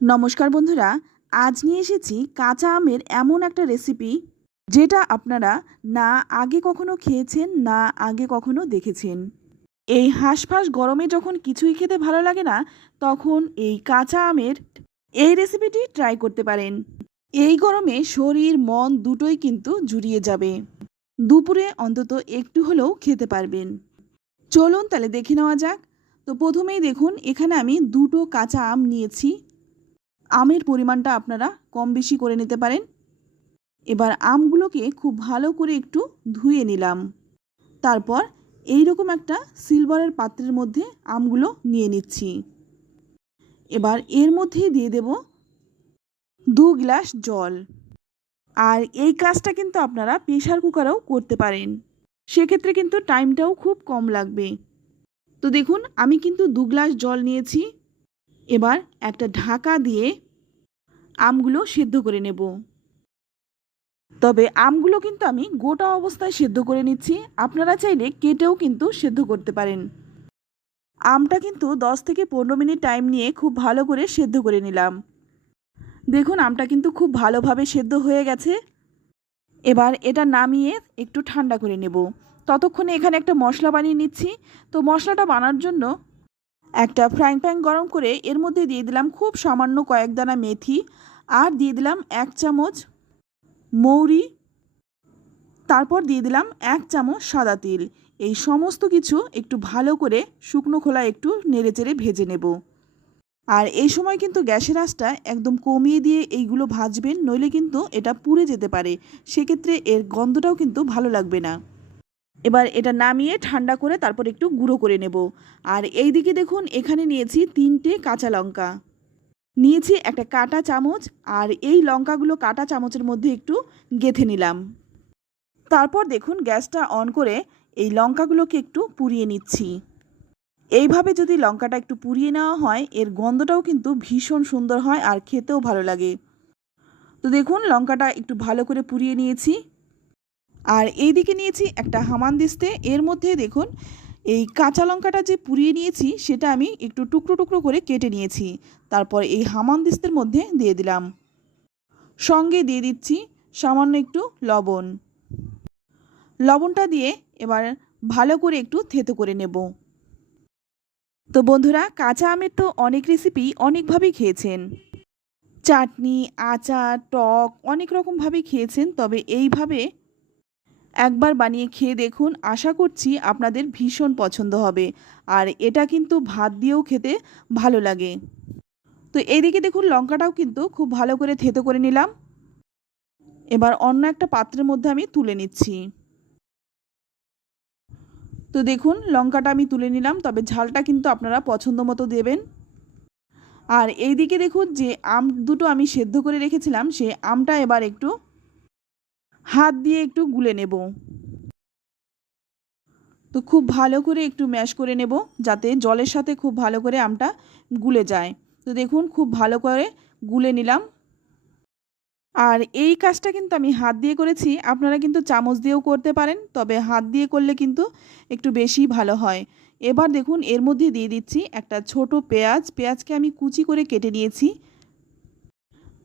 নমস্কার বন্ধুরা, আজ নিয়ে এসেছি কাঁচা আমের এমন একটা রেসিপি যেটা আপনারা না আগে কখনো খেয়েছেন, না আগে কখনো দেখেছেন। এই হাঁসফাঁস গরমে যখন কিছুই খেতে ভালো লাগে না, তখন এই কাঁচা আমের এই রেসিপিটি ট্রাই করতে পারেন। এই গরমে শরীর, মন দুটোই কিন্তু জুড়িয়ে যাবে। দুপুরে অন্তত একটু হলেও খেতে পারবেন। চলুন তাহলে দেখে নেওয়া যাক। তো প্রথমেই দেখুন, এখানে আমি দুটো কাঁচা আম নিয়েছি। আমের পরিমাণটা আপনারা কম বেশি করে নিতে পারেন। এবার আমগুলোকে খুব ভালো করে একটু ধুয়ে নিলাম। তারপর এই রকম একটা সিলভারের পাত্রের মধ্যে আমগুলো নিয়ে নিচ্ছি। এবার এর মধ্যেই দিয়ে দেব দু গ্লাস জল। আর এই কাজটা কিন্তু আপনারা প্রেশার কুকারেও করতে পারেন। সেক্ষেত্রে কিন্তু টাইমটাও খুব কম লাগবে। তো দেখুন, আমি কিন্তু দু গ্লাস জল নিয়েছি। এবার একটা ঢাকা দিয়ে আমগুলো সেদ্ধ করে নেব। তবে আমগুলো কিন্তু আমি গোটা অবস্থায় সেদ্ধ করে নিচ্ছি। আপনারা চাইলে কেটেও কিন্তু সেদ্ধ করতে পারেন। আমটা কিন্তু 10 থেকে পনেরো মিনিট টাইম নিয়ে খুব ভালো করে সেদ্ধ করে নিলাম। দেখুন, আমটা কিন্তু খুব ভালোভাবে সেদ্ধ হয়ে গেছে। এবার এটা নামিয়ে একটু ঠান্ডা করে নেব। ততক্ষণে এখানে একটা মশলা বানিয়ে নিচ্ছি। তো মশলাটা বানার জন্য একটা ফ্রাইং প্যান গরম করে এর মধ্যে দিয়ে দিলাম খুব সামান্য কয়েক দানা মেথি আর দিয়ে দিলাম এক চামচ মৌরি। তারপর দিয়ে দিলাম এক চামচ সাদা তিল। এই সমস্ত কিছু একটু ভালো করে শুকনো খোলা একটু নেড়েচেড়ে ভেজে নেব। আর এই সময় কিন্তু গ্যাসের আঁচটা একদম কমিয়ে দিয়ে এইগুলো ভাজবেন, নইলে কিন্তু এটা পুড়ে যেতে পারে। সেক্ষেত্রে এর গন্ধটাও কিন্তু ভালো লাগবে না। এবার এটা নামিয়ে ঠান্ডা করে তারপর একটু গুঁড়ো করে নেব। আর এই দিকে দেখুন, এখানে নিয়েছি তিনটে কাঁচা লঙ্কা। নিয়েছি একটা কাটা চামচ আর এই লঙ্কাগুলো কাটা চামচের মধ্যে একটু গেথে নিলাম। তারপর দেখুন, গ্যাসটা অন করে এই লঙ্কাগুলোকে একটু পুড়িয়ে নিচ্ছি। এইভাবে যদি লঙ্কাটা একটু পুড়িয়ে নেওয়া হয়, এর গন্ধটাও কিন্তু ভীষণ সুন্দর হয় আর খেতেও ভালো লাগে। তো দেখুন, লঙ্কাটা একটু ভালো করে পুড়িয়ে নিয়েছি। আর এই দিকে নিয়েছি একটা হামানদিস্তে এর মধ্যে দেখুন, এই কাঁচা লঙ্কাটা যে পুড়িয়ে নিয়েছি, সেটা আমি একটু টুকরো টুকরো করে কেটে নিয়েছি। তারপর এই হামানদিস্তের মধ্যে দিয়ে দিলাম। সঙ্গে দিয়ে দিচ্ছি সামান্য একটু লবণ। লবণটা দিয়ে এবার ভালো করে একটু থেতো করে নেব। তো বন্ধুরা, কাঁচা আমের তো অনেক রেসিপি অনেকভাবেই খেয়েছেন। চাটনি, আচার, টক অনেক রকমভাবেই খেয়েছেন, তবে এইভাবে একবার বানিয়ে খেয়ে দেখুন, আশা করছি আপনাদের ভীষণ পছন্দ হবে। আর এটা কিন্তু ভাত দিয়েও খেতে ভালো লাগে। তো এইদিকে দেখুন, লঙ্কাটাও কিন্তু খুব ভালো করে থেতো করে নিলাম। এবার অন্য একটা পাত্রের মধ্যে আমি তুলে নিচ্ছি। তো দেখুন, লঙ্কাটা আমি তুলে নিলাম, তবে ঝালটা কিন্তু আপনারা পছন্দ মতো দেবেন। আর এইদিকে দেখুন, যে আম দুটো আমি সেদ্ধ করে রেখেছিলাম সে আমটা এবার একটু হাত দিয়ে একটু গুলে নেব। তো খুব ভালো করে একটু ম্যাশ করে নেব যাতে জলের সাথে খুব ভালো করে আমটা গুলে যায়। তো দেখুন, খুব ভালো করে গুলে নিলাম। আর এই কাজটা কিন্তু আমি হাত দিয়ে করেছি, আপনারা কিন্তু চামচ দিয়েও করতে পারেন, তবে হাত দিয়ে করলে কিন্তু একটু বেশি ভালো হয়। এবার দেখুন, এর মধ্যে দিয়ে দিচ্ছি একটা ছোট পেঁয়াজ। পেঁয়াজকে আমি কুচি করে কেটে নিয়েছি।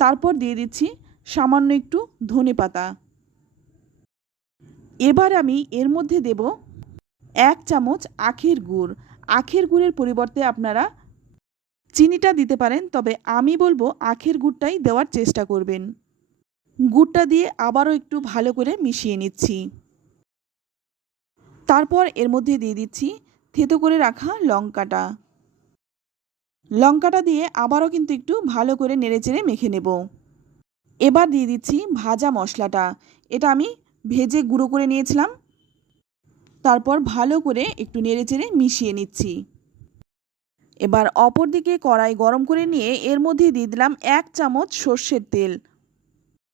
তারপর দিয়ে দিচ্ছি সামান্য একটু ধনে পাতা এবার আমি এর মধ্যে দেব এক চামচ আখের গুড়। আখের গুড়ের পরিবর্তে আপনারা চিনিটা দিতে পারেন, তবে আমি বলব আখের গুড়টাই দেওয়ার চেষ্টা করবেন। গুড়টা দিয়ে আবারও একটু ভালো করে মিশিয়ে নিচ্ছি। তারপর এর মধ্যে দিয়ে দিচ্ছি থেতো করে রাখা লঙ্কাটা। লঙ্কাটা দিয়ে আবারও কিন্তু একটু ভালো করে নেড়েচেড়ে মেখে নেব। এবার দিয়ে দিচ্ছি ভাজা মশলাটা। এটা আমি ভেজে গুঁড়ো করে নিয়েছিলাম। তারপর ভালো করে একটু নেড়েচেড়ে মিশিয়ে নিচ্ছি। এবার অপর দিকে কড়াই গরম করে নিয়ে এর মধ্যে দিয়ে দিলাম এক চামচ সর্ষের তেল।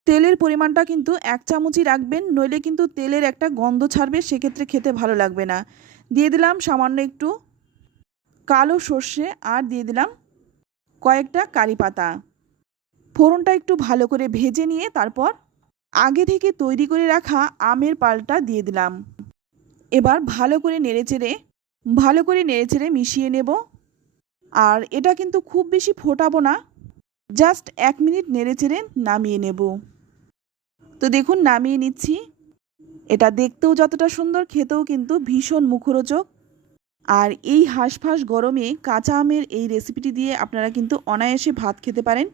তেলের পরিমাণটা কিন্তু এক চামচই রাখবেন, নইলে কিন্তু তেলের একটা গন্ধ ছাড়বে, সেক্ষেত্রে খেতে ভালো লাগবে না। দিয়ে দিলাম সামান্য একটু কালো সর্ষে আর দিয়ে দিলাম কয়েকটা কারি পাতা। ফোড়নটা একটু ভালো করে ভেজে নিয়ে তারপর আগে থেকে তৈরি করে রাখা আমের পালটা দিয়ে দিলাম। এবার ভালো করে নেড়েচেড়ে, ভালো করে নেড়েচেড়ে মিশিয়ে নেব। আর এটা কিন্তু খুব বেশি ফোটাবো না, জাস্ট এক মিনিট নেড়ে চেড়ে নামিয়ে নেব। তো দেখুন, নামিয়ে নিচ্ছি। এটা দেখতেও যতটা সুন্দর, খেতেও কিন্তু ভীষণ মুখরোচক। আর এই হাঁসফাঁস গরমে কাঁচা আমের এই রেসিপিটি দিয়ে আপনারা কিন্তু অনায়াসে ভাত খেতে পারেন।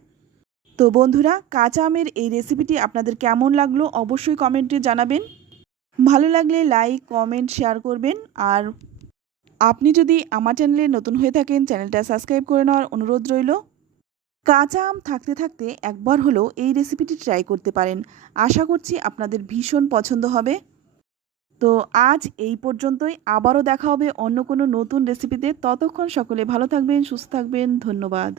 তো বন্ধুরা, কাঁচা আমের এই রেসিপিটি আপনাদের কেমন লাগল অবশ্যই কমেন্টে জানাবেন। ভালো লাগলে লাইক কমেন্ট শেয়ার করবেন। আর আপনি যদি আমার চ্যানেলে নতুন হয়ে থাকেন চ্যানেলটা সাবস্ক্রাইব করে নেওয়ার অনুরোধ রইল। কাঁচা আম থাকতে থাকতে একবার হলেও এই রেসিপিটি ট্রাই করতে পারেন। আশা করছি আপনাদের ভীষণ পছন্দ হবে। তো আজ এই পর্যন্তই। আবারও দেখা হবে অন্য কোনো নতুন রেসিপিতে ততক্ষণ সকলে ভালো থাকবেন, সুস্থ থাকবেন। ধন্যবাদ।